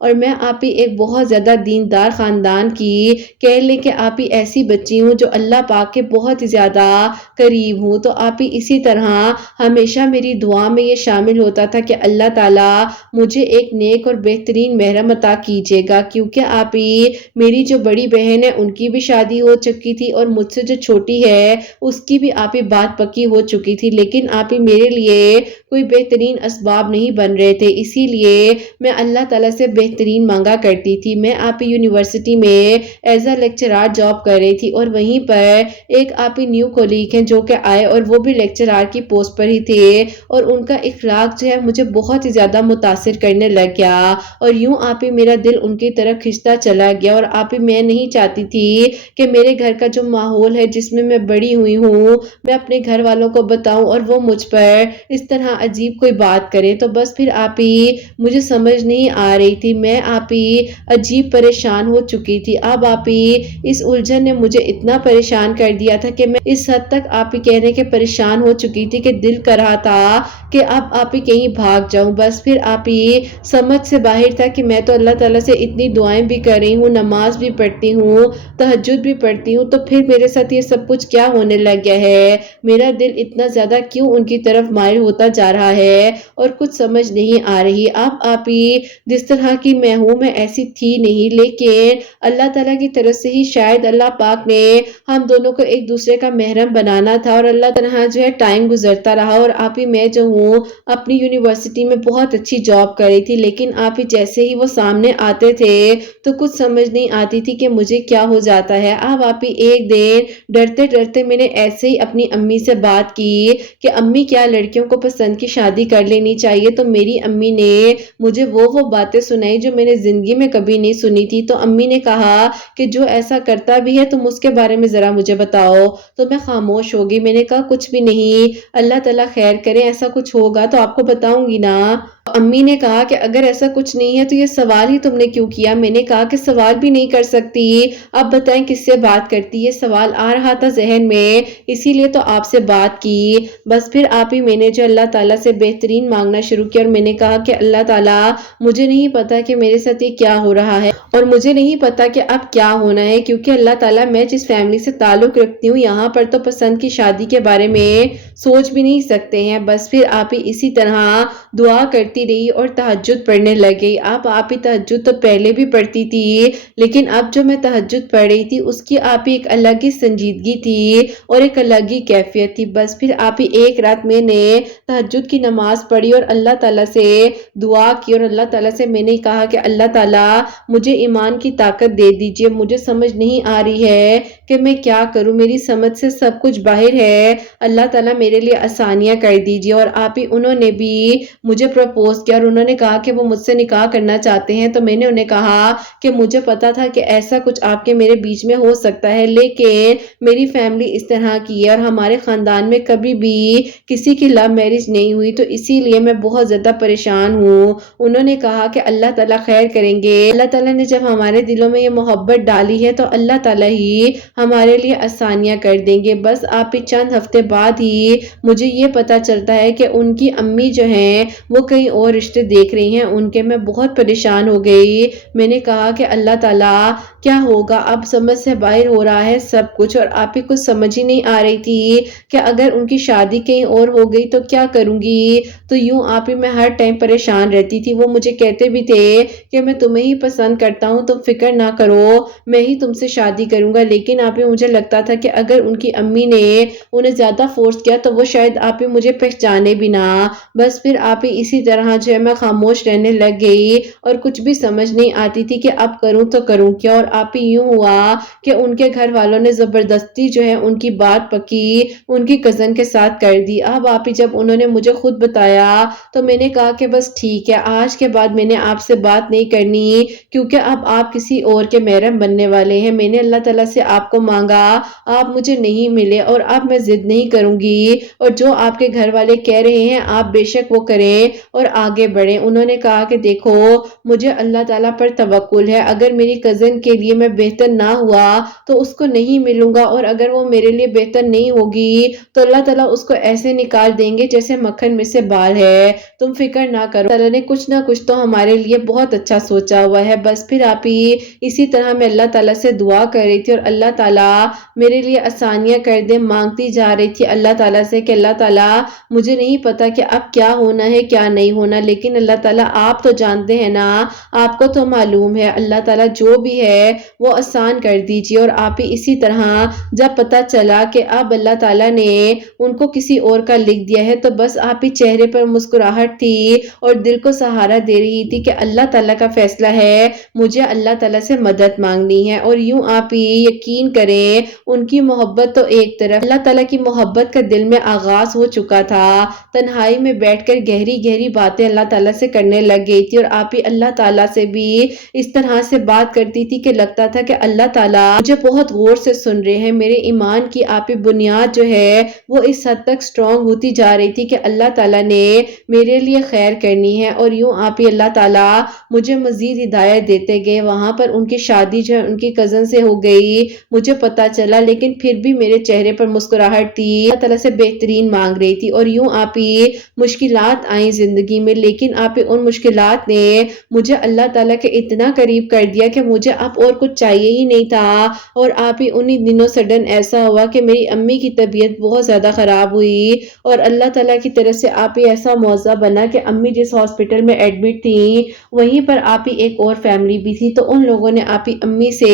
اور میں آپ ہی ایک بہت زیادہ دیندار خاندان کی کہہ لیں کہ آپ ہی ایسی بچی ہوں جو اللہ پاک کے بہت ہی زیادہ قریب ہوں۔ تو آپ ہی اسی طرح ہمیشہ میری دعا میں یہ شامل ہوتا تھا کہ اللہ تعالیٰ مجھے ایک نیک اور بہترین محرم عطا کیجیے گا، کیونکہ آپ ہی میری جو بڑی بہن ہے ان کی بھی شادی ہو چکی تھی اور مجھ سے جو چھوٹی ہے اس کی بھی آپ ہی بات پکی ہو چکی تھی، لیکن آپ ہی میرے لیے کوئی بہترین اسباب نہیں بن رہے تھے، اسی لیے میں اللہ تعالیٰ سے بہترین مانگا کرتی تھی۔ میں آپ ہی یونیورسٹی میں ایز اے لیکچرار جاب کر رہی تھی اور وہیں پر ایک آپ ہی نیو کولیگ ہیں جو کہ آئے اور وہ بھی لیکچرار کی پوسٹ پر ہی تھے اور ان کا اخلاق جو ہے مجھے بہت ہی زیادہ متاثر کرنے لگ گیا اور یوں آپ ہی میرا دل ان کی طرف کھنچتا چلا گیا اور آپ ہی میں نہیں چاہتی تھی کہ میرے گھر کا جو ماحول ہے جس میں میں بڑی ہوئی ہوں میں اپنے گھر والوں کو بتاؤں اور وہ مجھ پر اس طرح عجیب کوئی بات کرے۔ تو بس پھر آپ ہی مجھے سمجھ نہیں آ رہی تھی، میں آپ ہی عجیب پریشان ہو چکی تھی۔ اب آپ ہی اس الجھن نے مجھے اتنا پریشان کر دیا تھا کہ میں اس حد تک آپ ہی کہنے کے پریشان ہو چکی تھی کہ دل کر رہا تھا کہ اب آپ ہی کہیں بھاگ جاؤں۔ بس پھر آپ ہی سمجھ سے باہر تھا کہ میں تو اللہ تعالیٰ سے اتنی دعائیں بھی کر رہی ہوں، نماز بھی پڑھتی ہوں، تہجد بھی پڑھتی ہوں، تو پھر میرے ساتھ یہ سب کچھ کیا ہونے لگ گیا ہے؟ میرا دل اتنا زیادہ کیوں ان کی طرف مائل ہوتا جا رہا ہے اور کچھ سمجھ نہیں آ رہی۔ اب آپ ہی جس طرح کی میں ہوں میں ایسی تھی نہیں، لیکن اللہ تعالیٰ کی طرف سے ہی شاید اللہ پاک نے ہم دونوں کو ایک دوسرے کا محرم بنانا تھا اور اللہ تعالیٰ جو ہے ٹائم گزرتا رہا اور آپ ہی میں جو ہوں اپنی یونیورسٹی میں بہت اچھی جاب کر رہی تھی، لیکن آپ ہی جیسے ہی وہ سامنے آتے تھے تو کچھ سمجھ نہیں آتی تھی کہ مجھے کیا ہو جاتا ہے۔ اب آپ ہی ایک دن ڈرتے ڈرتے میں نے ایسے ہی اپنی امی سے بات کی کہ امی کیا لڑکیوں کو پسند کی شادی کر لینی چاہیے؟ تو میری امی نے مجھے وہ باتیں سنائی جو میں نے زندگی میں کبھی نہیں سنی تھی۔ تو امی نے کہا کہ جو ایسا کرتا بھی ہے تم اس کے بارے میں ذرا مجھے بتاؤ۔ تو میں خاموش ہو گئی، میں نے کہا کچھ بھی نہیں، اللہ تعالیٰ خیر کرے، ایسا کچھ ہوگا تو آپ کو بتاؤں گی نا۔ امی نے کہا کہ اگر ایسا کچھ نہیں ہے تو یہ سوال ہی تم نے کیوں کیا؟ میں نے کہا کہ سوال بھی نہیں کر سکتی، اب بتائیں کس سے بات کرتی؟ یہ سوال آ رہا تھا ذہن میں، اسی لیے تو آپ سے بات کی۔ بس پھر آپ ہی میں نے جو اللہ تعالیٰ سے بہترین مانگنا شروع کیا اور میں نے کہا کہ اللہ تعالیٰ مجھے نہیں پتا کہ میرے ساتھ یہ کیا ہو رہا ہے اور مجھے نہیں پتا کہ اب کیا ہونا ہے، کیونکہ اللہ تعالیٰ میں جس فیملی سے تعلق رکھتی ہوں یہاں پر تو پسند کی شادی کے بارے میں سوچ بھی نہیں سکتے ہیں۔ بس پھر آپ ہی اسی طرح دعا کرتی رہی اور تہجد پڑھنے لگ گئی۔ اب آپ ہی تہجد تو پہلے بھی پڑھتی تھی، لیکن اب جو میں تہجد پڑھ رہی تھی اس کی آپ ہی ایک الگ ہی سنجیدگی تھی اور ایک الگ ہی کیفیت تھی۔ بس پھر آپ ہی ایک رات میں نے تہجد کی نماز پڑھی اور اللہ تعالیٰ سے دعا کی اور اللہ تعالیٰ سے میں نے کہا کہ اللہ تعالیٰ مجھے ایمان کی طاقت دے دیجئے، مجھے سمجھ نہیں آ رہی ہے کہ میں کیا کروں، میری سمجھ سے سب کچھ باہر ہے، اللہ تعالیٰ میرے لیے آسانیاں کر دیجئے۔ اور آپ ہی انہوں نے بھی مجھے پرپوز کیا اور انہوں نے کہا کہ وہ مجھ سے نکاح کرنا چاہتے ہیں۔ تو میں نے انہیں کہا کہ مجھے پتا تھا کہ ایسا کچھ آپ کے میرے بیچ میں ہو سکتا ہے، لیکن میری فیملی اس طرح کی ہے اور ہمارے خاندان میں کبھی بھی کسی کی لو میرج نہیں ہوئی، تو اسی لیے میں بہت زیادہ پریشان ہوں۔ انہوں نے کہا کہ اللہ تعالیٰ خیر کریں گے، اللہ تعالیٰ نے جب ہمارے دلوں میں یہ محبت ڈالی ہے تو اللہ تعالیٰ ہی ہمارے لیے آسانیاں کر دیں گے۔ بس آپ ہی چند ہفتے بعد ہی مجھے یہ پتا چلتا ہے کہ ان کی امی جو ہیں وہ کہیں اور رشتے دیکھ رہی ہیں ان کے۔ میں بہت پریشان ہو گئی، میں نے کہا کہ اللہ تعالیٰ کیا ہوگا؟ اب سمجھ سے باہر ہو رہا ہے سب کچھ اور آپ ہی کچھ سمجھ ہی نہیں آ رہی تھی کہ اگر ان کی شادی کہیں اور ہو گئی تو کیا کروں گی؟ تو یوں آپ ہی میں ہر ٹائم پریشان رہتی تھی۔ وہ مجھے کہتے بھی تھے کہ میں تمہیں ہی پسند کرتا ہوں، تم فکر نہ کرو، میں ہی تم سے شادی کروں گا، لیکن آپ ہی مجھے لگتا تھا کہ اگر ان کی امی نے انہیں زیادہ فورس کیا تو وہ شاید آپ ہی مجھے پہچانے بھی نہ۔ بس پھر آپ ہی اسی طرح جو ہے میں خاموش رہنے لگ گئی اور کچھ بھی سمجھ نہیں آتی تھی کہ اب کروں تو کروں کیا۔ اور آپ ہی یوں ہوا کہ ان کے گھر والوں نے زبردستی جو ہے ان کی بات پکی ان کی کزن کے ساتھ کر دی۔ اب آپ ہی جب انہوں نے مجھے خود بتایا تو میں نے کہا کہ بس ٹھیک ہے، آج کے بعد میں نے آپ سے بات نہیں کرنی، کیونکہ اب آپ کسی اور کے محرم بننے والے ہیں۔ میں نے اللہ تعالیٰ سے آپ کو مانگا، آپ مجھے نہیں ملے اور اب میں ضد نہیں کروں گی اور جو آپ کے گھر والے کہہ رہے ہیں آپ بے شک وہ کریں اور آگے بڑھیں۔ انہوں نے کہا کہ دیکھو مجھے اللہ تعالیٰ پر توکل ہے، اگر میری کزن کے لیے میں بہتر نہ ہوا تو اس کو نہیں ملوں گا اور اگر وہ میرے لیے بہتر نہیں ہوگی تو اللہ تعالیٰ اس کو ایسے نکال دیں گے جیسے مکھن میں سے بال ہے، تم فکر نہ کرو۔ اللہ نے کچھ کچھ نہ کچھ تو ہمارے لیے بہت اچھا سوچا ہوا ہے۔ بس پھر آپ ہی اسی طرح میں اللہ تعالیٰ سے دعا کر رہی تھی اور اللہ تعالیٰ میرے لیے آسانیاں کر دے، مانگتی جا رہی تھی اللہ تعالیٰ سے کہ اللہ تعالیٰ مجھے نہیں پتا کہ اب کیا ہونا ہے کیا نہیں ہونا، لیکن اللہ تعالیٰ آپ تو جانتے ہیں نا، آپ کو تو معلوم ہے، اللہ تعالیٰ جو بھی ہے وہ آسان کر دیجیے۔ اور آپ ہی اسی طرح جب پتا چلا کہ اب اللہ تعالیٰ نے ان کو کسی اور کا لکھ دیا ہے، تو بس آپ ہی چہرے پر مسکراہٹ تھی اور دل کو سہارا دے رہی تھی کہ اللہ تعالیٰ کا فیصلہ ہے، مجھے اللہ تعالیٰ سے مدد مانگنی ہے۔ اور یوں آپ ہی یقین کریں، ان کی محبت تو ایک طرف، اللہ تعالیٰ کی محبت کا دل میں آغاز ہو چکا تھا، تنہائی میں بیٹھ کر گہری گہری باتیں اللہ تعالیٰ سے کرنے لگ گئی تھی۔ اور آپ ہی اللہ تعالیٰ سے بھی اس طرح سے بات کرتی تھی کہ لگتا تھا کہ اللہ تعالیٰ مجھے بہت غور سے سن رہے ہیں، میرے ایمان کی آپ ہی بنیاد جو ہے وہ اس حد تک سٹرونگ ہوتی جا رہی تھی کہ اللہ تعالیٰ نے میرے لیے خیر کرنی ہے۔ اور یوں آپ ہی اللہ تعالیٰ مجھے مزید ہدایت دیتے گئے۔ وہاں پر ان کی شادی جو ہے ان کی کزن سے ہو گئی، مجھے پتا چلا، لیکن پھر بھی میرے چہرے پر مسکراہٹ تھی، اللہ تعالیٰ سے بہترین مانگ رہی تھی۔ اور یوں آپ ہی مشکلات آئیں زندگی میں، لیکن آپ ہی ان مشکلات نے مجھے اللہ تعالیٰ کے اتنا قریب کر دیا کہ مجھے اب اور کچھ چاہیے ہی نہیں تھا۔ اور آپ ہی انہی دنوں سڈن ایسا ہوا کہ میری امی کی طبیعت بہت زیادہ خراب ہوئی، اور اللہ تعالیٰ کی طرف سے آپ ہی ایسا معاوضہ بنا کہ امی جس ہاسپٹل میں ایڈمٹ تھیں وہیں پر آپ ہی ایک اور فیملی بھی تھی، تو ان لوگوں نے آپ ہی امی سے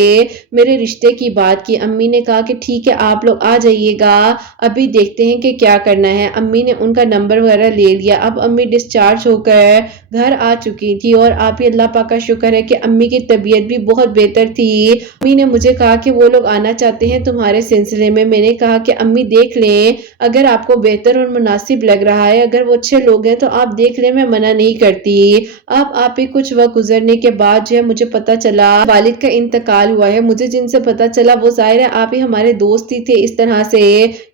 میرے رشتے کی بات کی۔ امی نے کہا کہ ٹھیک ہے آپ لوگ آ جائیے گا، ابھی دیکھتے ہیں کہ کیا کرنا ہے۔ امی نے ان کا نمبر وغیرہ لے لیا۔ اب امی ڈسچارج ہو کر گھر آ چکی تھی، اور آپ ہی اللہ پاک کا شکر ہے کہ امی کی طبیعت بھی بہت بہتر تھی۔ امی نے مجھے کہا کہ وہ لوگ آنا چاہتے ہیں تمہارے سلسلے میں۔ میں نے کہا کہ امی دیکھ لیں، اگر آپ کو بہتر اور مناسب لگ رہا ہے، اگر وہ اچھے لوگ ہیں تو آپ دیکھ لیں، میں منع نہیں کرتی۔ اب آپ ہی کچھ وقت گزرنے کے بعد جو ہے مجھے پتا چلا والد کا انتقال ہوا ہے۔ مجھے جن سے پتا چلا وہ ظاہر ہے آپ ہی ہمارے دوست ہی تھے، اس طرح سے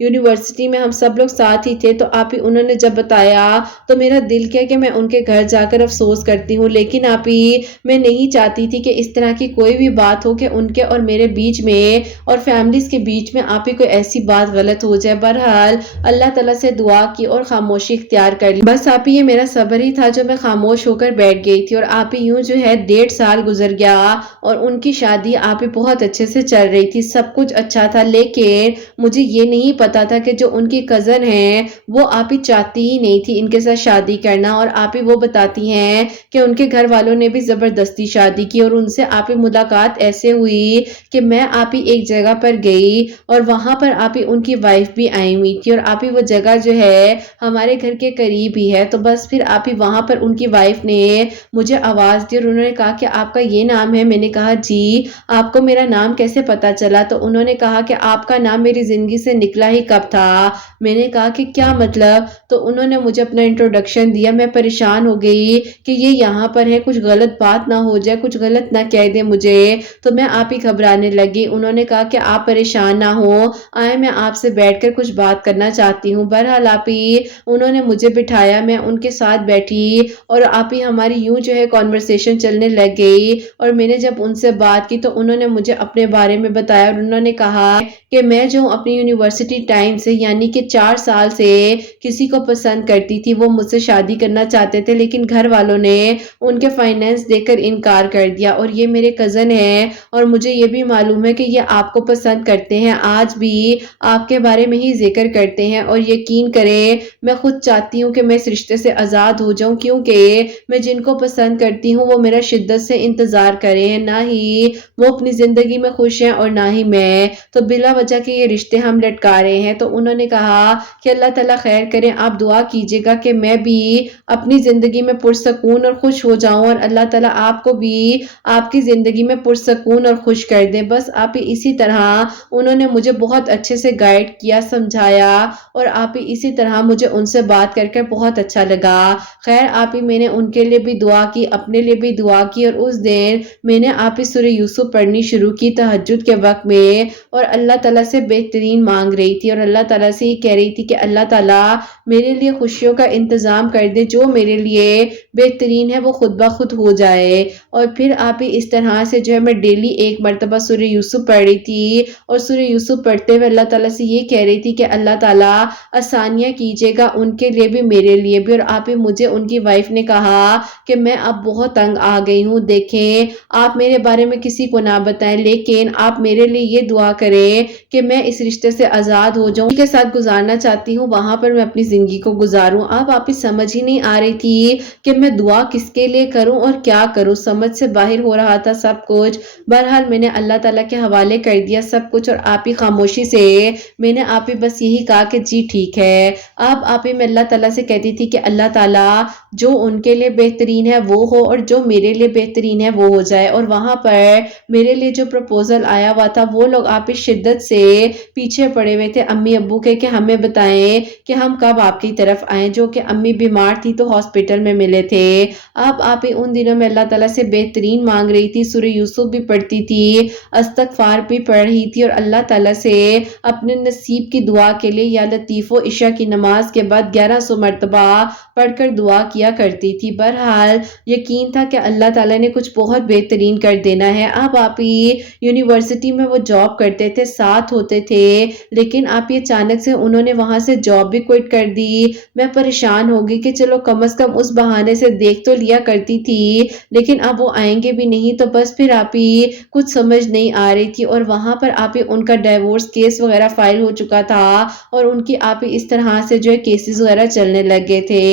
یونیورسٹی میں ہم سب لوگ ساتھ ہی تھے، تو آپ ہی انہوں نے جب بتایا تو میرا دل کیا کہ میں ان کے گھر جا کر افسوس کرتی ہوں، لیکن آپ ہی میں نہیں چاہتی تھی کہ اس طرح کی کوئی بھی بات ہو کہ ان کے اور میرے بیچ میں اور فیملیز کے بیچ میں آپ ہی کوئی ایسی بات غلط ہو جائے۔ بہرحال اللہ تعالیٰ سے دعا کی اور خاموشی اختیار کر لی۔ بس آپ ہی یہ میرا صبر ہی تھا جو میں خاموش ہو کر بیٹھ گئی تھی۔ اور آپ ہی یوں جو ہے 1.5 سال گزر گیا اور ان کی شادی آپ ہی بہت اچھے سے چل رہی تھی، سب کچھ اچھا تھا، لیکن مجھے یہ نہیں پتا تھا کہ جو ان کی کزن ہیں وہ آپ ہی چاہتی ہی نہیں تھی ان کے ساتھ شادی کرنا۔ اور آپ ہی وہ بتاتی ہیں کہ ان کے گھر والوں نے بھی زبردستی شادی کی، اور ان سے آپ ہی ملاقات ایسے ہوئی کہ میں آپ ہی ایک جگہ پر گئی اور وہاں پر آپ ہی ان کی وائف بھی آئی ہوئی تھی، اور آپ ہی وہ جگہ جو ہے ہمارے گھر کے قریب ہی ہے۔ تو بس پھر آپ ہی وہاں پر ان کی وائف نے مجھے آواز دی اور انہوں نے کہا کہ آپ کا یہ نام ہے؟ میں نے کہا جی۔ آپ کو میرا نام کیسے پتا چلا؟ تو انہوں نے کہا کہ آپ کا نام میری زندگی سے نکلا ہی کب تھا؟ میں نے کہا کہ کیا مطلب؟ تو انہوں نے مجھے اپنا انٹروڈکشن دیا۔ میں پریشان ہو گئی کہ یہ یہاں پر ہے، کچھ غلط بات نہ ہو جائے، کچھ غلط نہ کہہ دے مجھے، تو میں آپ ہی گھبرانے لگی۔ انہوں نے کہا کہ آپ پریشان نہ ہو، آئے میں آپ سے بیٹھ کر کچھ بات کرنا چاہتی ہوں۔ بہرحال آپ ہی انہوں نے مجھے بٹھایا، میں ان کے ساتھ بیٹھی اور آپ ہی ہماری یوں جو ہے کنورسیشن چلنے لگ گئی۔ اور میں نے جب ان سے بات کی تو انہوں نے مجھے اپنے بارے میں بتایا، اور انہوں نے کہا کہ میں جو اپنی یونیورسٹی ٹائم سے یعنی کہ 4 سال سے کسی کو پسند کرتی تھی، وہ مجھ سے شادی کرنا چاہتے تھے، لیکن گھر والوں نے ان کے فائنینس دے کر انکار کر دیا، اور یہ میرے کزن ہیں اور مجھے یہ بھی معلوم ہے کہ یہ آپ کو پسند کرتے ہیں، آج بھی آپ کے بارے میں ہی ذکر کرتے ہیں، اور یقین کریں میں خود چاہتی ہوں کہ میں اس رشتے سے آزاد ہو جاؤں، کیونکہ میں جن کو پسند کرتی ہوں وہ میرا شدت سے انتظار کرے ہیں، نہ ہی وہ اپنی زندگی میں خوش ہیں اور نہ ہی میں، تو بلا وجہ کے یہ رشتے ہم لٹکا رہے ہیں۔ تو انہوں نے کہا کہ اللہ تعالیٰ خیر کریں، آپ دعا کیجیے گا کہ میں بھی اپنی زندگی میں پرسکون اور خوش ہو جاؤں، اور اللہ تعالیٰ آپ کو بھی آپ کی زندگی میں پرسکون اور خوش کر دیں۔ بس آپ ہی اسی طرح انہوں نے مجھے بہت اچھے سے گائیڈ کیا، سمجھایا، اور آپ ہی اسی طرح مجھے ان سے بات کر کے بہت اچھا لگا۔ خیر آپ ہی میں نے ان کے لیے بھی دعا کی، اپنے لیے بھی دعا کی، اور اس دن میں نے آپ ہی سورہ یوسف پڑھنی شروع کی تہجد کے وقت میں، اور اللہ تعالیٰ سے بہترین مانگ رہی تھی، اور اللہ تعالیٰ سے یہ کہہ رہی تھی کہ اللہ تعالیٰ میرے لیے خوشیوں کا انتظام کر دے، جو میرے لیے بہترین ہے وہ خود بخود ہو جائے۔ اور پھر آپ ہی اس طرح سے جو ہے میں ڈیلی ایک مرتبہ سورہ یوسف پڑھ رہی تھی، اور سورہ یوسف پڑھتے ہوئے اللہ تعالیٰ سے یہ کہہ رہی تھی کہ اللہ تعالیٰ آسانیاں کیجیے گا ان کے لیے بھی میرے لیے بھی۔ اور آپ ہی مجھے ان کی وائف نے کہا کہ میں اب بہت تنگ آ گئی ہوں، دیکھیں آپ میرے بارے میں کسی کو نہ بتائیں، لیکن آپ میرے لیے یہ دعا کریں کہ میں اس رشتے سے آزاد ہو جاؤں، ان کے ساتھ گزارنا چاہتی ہوں، وہاں پر میں اپنی زندگی کو گزاروں۔ اب آپ سمجھ ہی نہیں آ رہی تھی کہ میں دعا کس کے لیے کروں اور کیا کروں، سمجھ سے باہر ہو رہا تھا سب کچھ۔ بہرحال میں نے اللہ تعالیٰ کے حوالے کر دیا سب کچھ، اور آپ ہی خاموشی سے میں نے آپ ہی بس یہی کہا کہ جی ٹھیک ہے۔ اب آپ ہی میں اللہ تعالیٰ سے کہتی تھی کہ اللہ تعالیٰ جو ان کے لیے بہترین ہے وہ ہو، اور جو میرے لیے بہترین ہے وہ ہو جائے۔ اور وہاں پر میرے لیے جو پروپوزل آیا ہوا تھا وہ لوگ آپ ہی شدت سے پیچھے پڑے ہوئے تھے امی ابو کے کہ ہمیں بتائیں کہ ہم کب آپ کی طرف آئیں، جو کہ امی بیمار تھی تو ہاسپٹل میں ملے تھے۔ اب آپ ہی ان دنوں میں اللہ تعالیٰ سے بہترین مانگ رہی تھی، سورہ یوسف بھی پڑھتی تھی، استغفار بھی پڑھ رہی تھی، اور اللہ تعالیٰ سے اپنے نصیب کی دعا کے لیے یا لطیف و عشاء کی نماز کے بعد 1100 مرتبہ پڑھ کر دعا کیا کرتی تھی۔ بہرحال یقین تھا کہ اللہ تعالیٰ نے کچھ بہت بہترین کر دینا ہے۔ اب آپ ہی یونیورسٹی میں وہ جاب کرتے تھے، ساتھ ہوتے تھے، لیکن آپ یہ اچانک سے انہوں نے وہاں سے جاب بھی کوئٹ کر دی۔ میں پریشان ہو گئی کہ چلو کم از کم اس بہانے سے دیکھ تو لیا کرتی تھی، لیکن اب وہ آئیں گے بھی نہیں، تو بس پھر آپ ہی کچھ سمجھ نہیں آ رہی تھی۔ اور وہاں پر آپ ہی ان کا ڈیورس کیس وغیرہ فائل ہو چکا تھا، اور ان کی آپ ہی اس طرح سے جو ہے کیسز وغیرہ چلنے لگے تھے۔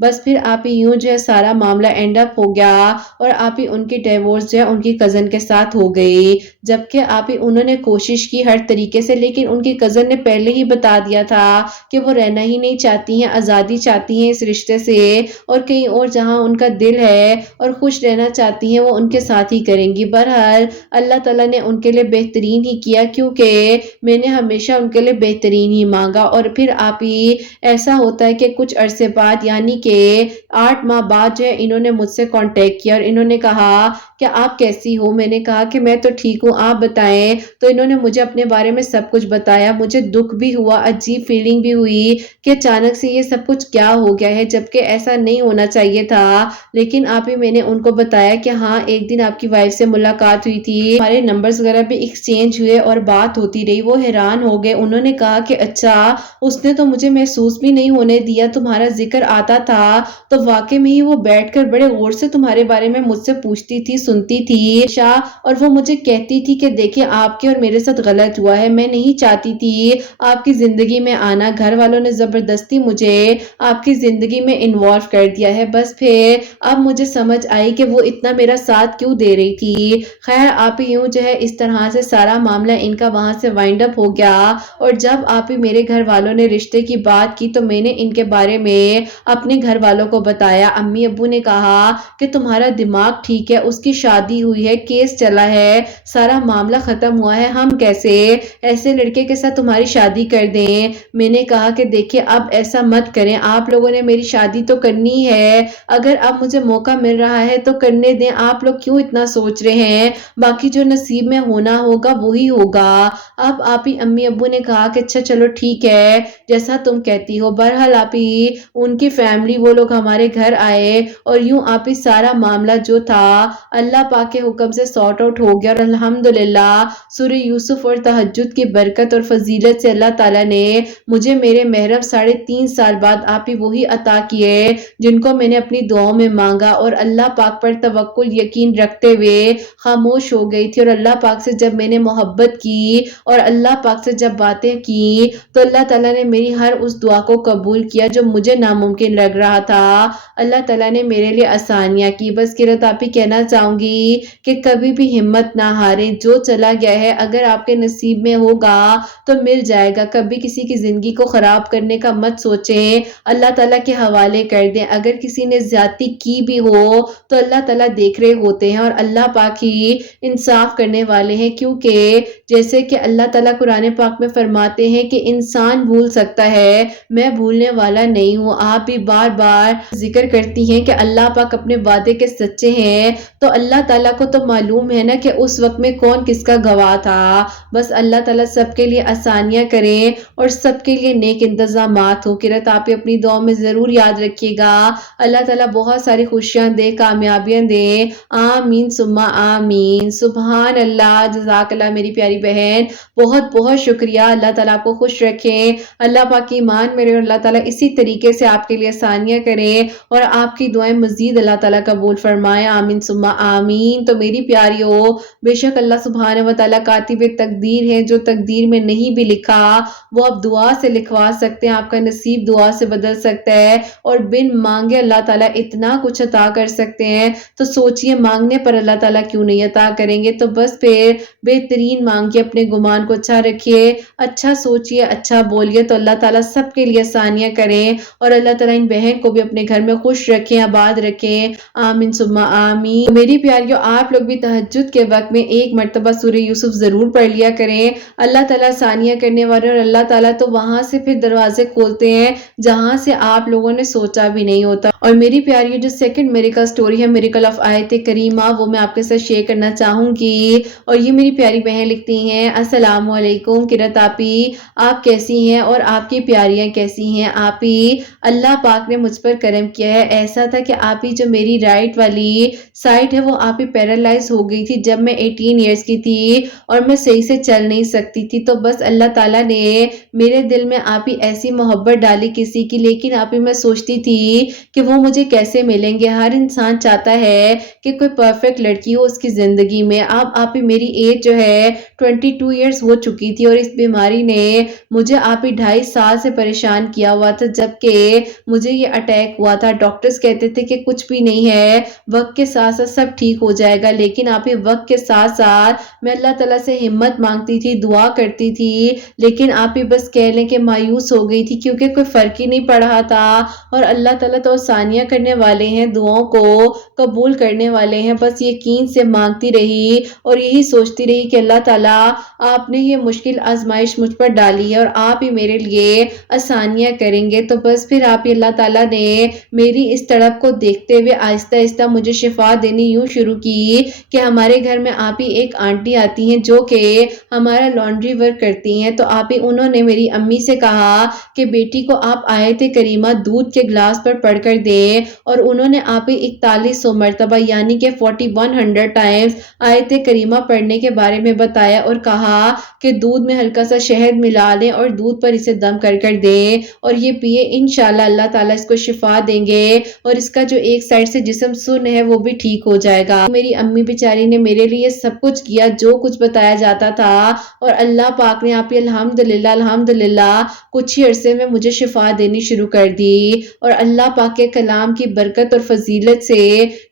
بس پھر آپ ہی یوں جو ہے سارا معاملہ اینڈ اپ ہو گیا، اور آپ ہی ان کی ڈیورس جو ہے ان کی کزن کے ساتھ ہو گئی، جبکہ آپ ہی انہوں نے کوشش کی ہر طریقے سے، لیکن ان کی کزن نے پہلے ہی بتا دیا تھا کہ وہ رہنا ہی نہیں چاہتی ہیں، آزادی چاہتی ہیں اس رشتے سے، اور کہیں اور جہاں ان کا دل ہے اور خوش رہنا چاہتی ہیں وہ ان کے ساتھ ہی کریں گی۔ بہرحال اللہ تعالیٰ نے ان کے لیے بہترین ہی کیا، کیونکہ میں نے ہمیشہ ان کے لیے بہترین ہی مانگا۔ اور پھر آپ ہی ایسا ہوتا ہے کہ کچھ عرصے بعد یعنی کہ 8 ماہ بعد جو ہے انہوں نے مجھ سے کانٹیکٹ کیا، اور انہوں نے کہا کہ آپ کیسی ہو؟ میں نے کہا کہ میں تو ٹھیک ہوں، آپ بتائیں۔ تو انہوں نے مجھے اپنے بارے میں سب کچھ بتایا، مجھے دکھ بھی ہوا، عجیب فیلنگ بھی ہوئی کہ اچانک سے یہ سب کچھ کیا ہو گیا ہے، جبکہ ایسا نہیں ہونا چاہیے تھا۔ لیکن آپ ہی میں نے ان کو بتایا کہ ہاں ایک دن آپ کی وائف سے ملاقات ہوئی تھی، ہمارے نمبرز وغیرہ بھی ایکسچینج ہوئے اور بات ہوتی رہی۔ وہ حیران ہو گئے، انہوں نے کہا کہ اچھا، اس نے تو مجھے محسوس بھی نہیں ہونے دیا، تمہارا ذکر آتا تھا تو واقعی میں ہی وہ بیٹھ کر بڑے غور سے تمہارے بارے میں مجھ سے پوچھتی تھی، سنتی تھی، اور وہ مجھے کہتی تھی کہ دیکھیں آپ کے اور میرے ساتھ غلط ہوا ہے، میں نہیں چاہتی تھی آپ کی زندگی میں آنا، گھر والوں نے زبردستی مجھے آپ کی زندگی میں انوالو کر دیا ہے۔ بس پھر اب مجھے سمجھ آئی کہ وہ اتنا میرا ساتھ کیوں دے رہی تھی۔ خیر آپ ہی یوں جو ہے اس طرح سے سارا معاملہ ان کا وہاں سے وائنڈ اپ ہو گیا، اور جب آپ ہی میرے گھر والوں نے رشتے کی بات کی تو میں نے ان کے بارے میں اپنے گھر والوں کو بتایا۔ امی ابو نے کہا کہ تمہارا دماغ ٹھیک ہے، اس کی شادی ہوئی ہے، کیس چلا ہے، سارا معاملہ ختم ہوا ہے، ہم کیسے ایسے لڑکے کے ساتھ تمہاری شادی کر دیں؟ میں نے کہا کہ دیکھیں اب ایسا مت کریں، آپ لوگوں نے میری شادی تو کرنی ہے، اگر اب مجھے موقع مل رہا ہے تو کرنے دیں، آپ لوگ کیوں اتنا سوچ رہے ہیں، باقی جو نصیب میں ہونا ہوگا وہی ہوگا۔ اب آپ ہی امی ابو نے کہا کہ اچھا چلو ٹھیک ہے جیسا تم کہتی ہو۔ بہرحال آپ ہی ان کی فیملی وہ لوگ ہمارے گھر آئے، اور یوں آپ ہی سارا معاملہ جو تھا اللہ پاک کے حکم سے سارٹ آؤٹ ہو گیا، اور الحمدللہ سورہ یوسف اور تہجد کی برکت اور فضیلت سے اللہ تعالیٰ نے مجھے میرے محرم 3.5 سال بعد آپ ہی وہی عطا کیے جن کو میں نے اپنی دعاؤں میں مانگا، اور اللہ پاک پر توکل یقین رکھتے ہوئے خاموش ہو گئی تھی۔ اور اللہ پاک سے جب میں نے محبت کی اور اللہ پاک سے جب باتیں کی تو اللہ تعالیٰ نے میری ہر اس دعا کو قبول کیا جو مجھے ناممکن لگ رہا تھا، اللہ تعالیٰ نے میرے لیے آسانیاں کی۔ بس قرت آپ ہی کہنا چاہوں گی کہ کبھی بھی ہمت نہ ہاریں، جو چلا گیا ہے اگر آپ کے نصیب میں ہوگا تو مل جائے گا، کبھی کسی کی زندگی کو خراب کرنے کا مت سوچیں، اللہ تعالیٰ کے حوالے کر دیں، اگر کسی نے زیادتی کی بھی ہو تو اللہ تعالیٰ دیکھ رہے ہوتے ہیں، اور اللہ پاک ہی انصاف کرنے والے ہیں، کیونکہ جیسے کہ اللہ تعالیٰ قرآن پاک میں فرماتے ہیں کہ انسان بھول سکتا ہے، میں بھولنے والا نہیں ہوں۔ آپ بھی بار بار ذکر کرتی ہیں کہ اللہ پاک اپنے وعدے کے سچے ہیں، تو اللہ تعالیٰ کو تو معلوم ہے نا کہ اس وقت میں کون کس کا گواہ تھا۔ بس اللہ تعالیٰ سب کے لیے آسانیاں کریں اور سب کے لیے نیک انتظامات ہو۔ قرت آپ اپنی دعاؤں میں ضرور یاد رکھیے گا، اللہ تعالیٰ بہت ساری خوشیاں دے، کامیابیاں دے، آمین ثم آمین۔ سبحان اللہ، جزاک اللہ میری پیاری بہن، بہت بہت شکریہ، اللہ تعالیٰ آپ کو خوش رکھیں، اللہ پاک ایمان میرے، اور اللہ تعالیٰ اسی طریقے سے آپ کے لیے آسانیاں کریں اور آپ کی دعائیں مزید اللہ تعالیٰ قبول فرمائے، آمین ثم آمین۔ تو میری پیاریوں، بے شک اللہ سبحانہ و تعالیٰ کاتب تقدیر ہے، جو تقدیر میں نہیں بھی لکھا وہ آپ دعا سے لکھوا سکتے ہیں، آپ کا نصیب دعا سے بدل سکتا ہے، اور بن مانگے اللہ تعالیٰ اتنا کچھ عطا کر سکتے ہیں۔ تو سوچئے مانگنے پر اللہ تعالیٰ کیوں نہیں عطا کریں گے؟ تو بس پھر بہترین مانگیے، اپنے گمان کو اچھا رکھیے، اچھا سوچئے، اچھا بولیے، تو اللہ تعالیٰ سب کے لیے آسانیاں کریں، اور اللہ تعالیٰ ان بہن کو بھی اپنے گھر میں خوش رکھیں، آباد رکھیں، آمین ثم آمین۔ میری پیاریوں، آپ لوگ بھی تہجد کے وقت میں ایک مرتبہ سورہ یوسف ضرور پڑھ لیا کریں۔ اللہ تعالیٰ آسانیاں کرنے والے، اور اللہ تعالیٰ تو وہاں سے پھر دروازے کھولتے ہیں جہاں سے آپ لوگوں نے سوچا بھی نہیں ہوتا۔ اور میری پیاریوں، جو سیکنڈ میریکل سٹوری ہے، میریکل آف آیت کریمہ، وہ میں آپ کے ساتھ شیئر کرنا چاہوں گی۔ اور یہ میری پیاری بہن لکھتی ہیں، السلام علیکم قرۃ آپی، آپ کیسی ہیں اور آپ کی پیاریاں کیسی ہیں؟ آپی، اللہ پاک نے مجھ پر کرم کیا ہے، ایسا تھا کہ آپی جو میری رائٹ والی سائٹ ہے وہ آپی پیرالائز ہو گئی تھی جب میں 18 ایئرس کی تھی، اور میں صحیح سے چل نہیں سکتی تھی۔ تو بس اللہ تعالیٰ نے میرے دل میں آپی ایسی محبت ڈالی کسی کی، لیکن آپی میں سوچتی تھی کہ وہ مجھے کیسے ملیں گے۔ ہر انسان چاہتا ہے کہ کوئی پرفیکٹ لڑکی ہو اس کی زندگی میں۔ اب آپی میری ایج جو ہے 22 ایئرس ہو چکی تھی، اور اس بیماری نے مجھے آپی 2.5 سال سے پریشان کیا ہوا تھا، جبکہ مجھے یہ اٹیک ہوا تھا۔ ڈاکٹرز کہتے تھے کہ کچھ بھی نہیں ہے، وقت کے ساتھ ساتھ سب ٹھیک ہو جائے گا، لیکن آپی وقت کے ساتھ ساتھ میں اللہ تعالیٰ سے ہمت مانگتی تھی، دعا کرتی تھی، لیکن آپی بس کہہ لیں کہ مایوس ہو گئی تھی، کیونکہ کوئی فرق ہی نہیں پڑ رہا تھا۔ اور اللہ تعالیٰ تو آسانیاں کرنے والے ہیں، دعاؤں کو قبول کرنے والے ہیں۔ بس یقین سے مانگتی رہی اور یہی سوچتی رہی کہ اللہ تعالیٰ آپ نے یہ مشکل آزمائش مجھ پر ڈالی ہے، اور آپ ہی میرے لیے آسانیاں کریں گے۔ تو بس پھر آپ ہی اللہ تعالیٰ نے میری اس تڑپ کو دیکھتے ہوئے آہستہ آہستہ مجھے شفا دینی یوں شروع کی کہ ہمارے گھر میں آپ ہی ایک آنٹی آتی ہیں جو کہ ہمارا لانڈری ورک کرتی ہیں۔ تو آپ ہی انہوں نے میری امی سے کہا کہ بیٹی کو آپ آیت کریمہ دودھ کے گلاس پر پڑھ کر دیں، اور انہوں نے آپ ہی 4100 مرتبہ یعنی کہ 4100 ٹائمز آیت کریمہ پڑھنے کے بارے میں بتایا، اور کہا کہ دودھ میں ہلکا سا شہد ملا لیں اور دودھ پر اسے دم کر کر دیں، اور یہ پیے، انشاءاللہ اللہ تعالیٰ اس کو شفا دیں گے، اور اس کا جو ایک سائڈ سے جسم سن ہے وہ بھی ٹھیک ہو جائے گا۔ میری امی بیچاری نے میرے لیے سب کچھ کیا جو کچھ بتایا جاتا تھا، اور اللہ پاک نے آپ ہی الحمدللہ الحمدللہ کچھ ہی عرصے میں مجھے شفا دینی شروع کر دی۔ اور اللہ پاک کے کلام کی برکت اور فضیلت سے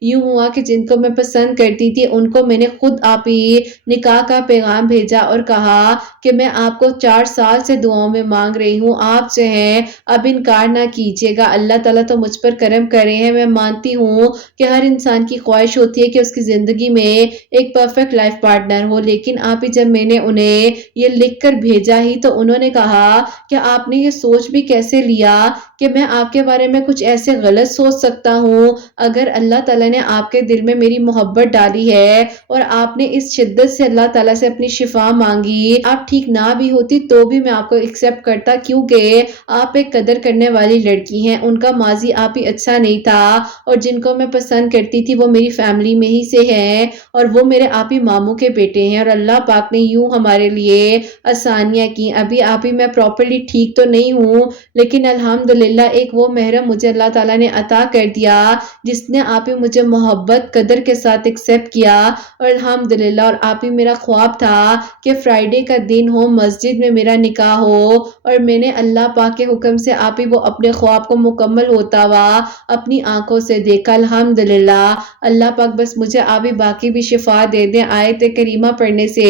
یوں ہوا کہ جن کو میں پسند کرتی تھی ان کو میں نے خود آپ ہی نکاح کا پیغام بھیجا، اور کہا کہ میں آپ کو 4 سال سے دعاؤں میں مانگ رہی ہوں، آپ جو ہیں اب انکار نہ کیجیے گا۔ اللہ تعالیٰ تو مجھ پر کرم کرے ہیں۔ میں مانتی ہوں کہ ہر انسان کی خواہش ہوتی ہے کہ اس کی زندگی میں ایک پرفیکٹ لائف پارٹنر ہو، لیکن آپ ہی جب میں نے انہیں یہ لکھ کر بھیجا ہی تو انہوں نے کہا کہ آپ نے یہ سوچ بھی کیسے لیا کہ میں آپ کے بارے میں کچھ ایسے غلط سوچ سکتا ہوں؟ اگر اللہ تعالیٰ نے آپ کے دل میں میری محبت ڈالی ہے اور آپ نے اس شدت سے اللہ تعالیٰ سے اپنی شفا مانگی، آپ ٹھیک نہ بھی ہوتی تو بھی میں آپ کو ایکسپٹ کرتا، کیونکہ آپ ایک قدر کرنے والی لڑکی ہیں۔ ان کا ماضی آپ ہی اچھا نہیں تھا، اور جن کو میں پسند کرتی تھی وہ میری فیملی میں ہی سے ہیں، اور وہ میرے آپ ہی ماموں کے بیٹے ہیں، اور اللہ پاک نے یوں ہمارے لیے آسانیاں کی۔ ابھی آپ ہی میں پراپرلی ٹھیک تو نہیں ہوں، لیکن الحمدللہ ایک وہ محرم مجھے اللہ تعالیٰ نے عطا کر دیا جس نے آپ ہی مجھے محبت قدر کے ساتھ ایکسپٹ کیا، اور الحمدللہ۔ اور آپ ہی میرا خواب تھا کہ فرائیڈے کا دن ہو، مسجد میں میرا نکاح ہو، اور میں نے اللہ پاک کے حکم سے آپ ہی وہ اپنے خواب کو مکمل ہوتا ہوا اپنی آنکھوں سے دیکھا، الحمدللہ۔ اللہ پاک بس مجھے آپ ہی باقی بھی شفا دے دیں۔ آیت کریمہ پڑھنے سے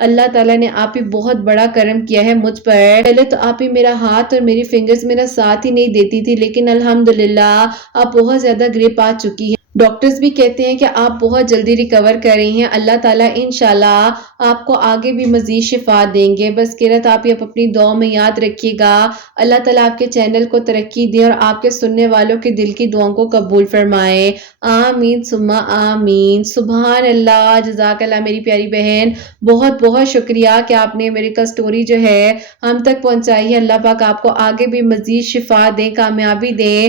اللہ تعالیٰ نے آپ ہی بہت بڑا کرم کیا ہے مجھ پر۔ پہلے تو آپ ہی میرا ہاتھ اور میری فنگرز میرا ساتھ ہی نہیں دیتی تھی، لیکن الحمدللہ اب بہت زیادہ گرپ آ چکی ہے۔ ڈاکٹرز بھی کہتے ہیں کہ آپ بہت جلدی ریکور کر رہی ہیں، اللہ تعالیٰ انشاءاللہ آپ کو آگے بھی مزید شفا دیں گے۔ بس قرۃ آپ ہی اپنی دعاؤں میں یاد رکھیے گا، اللہ تعالیٰ آپ کے چینل کو ترقی دے اور آپ کے سننے والوں کے دل کی دعاؤں کو قبول فرمائے، آمین ثم آمین۔ سبحان اللہ، جزاک اللہ میری پیاری بہن، بہت بہت شکریہ کہ آپ نے میری سٹوری جو ہے ہم تک پہنچائی ہے۔ اللہ پاک آپ کو آگے بھی مزید شفا دیں، کامیابی دیں،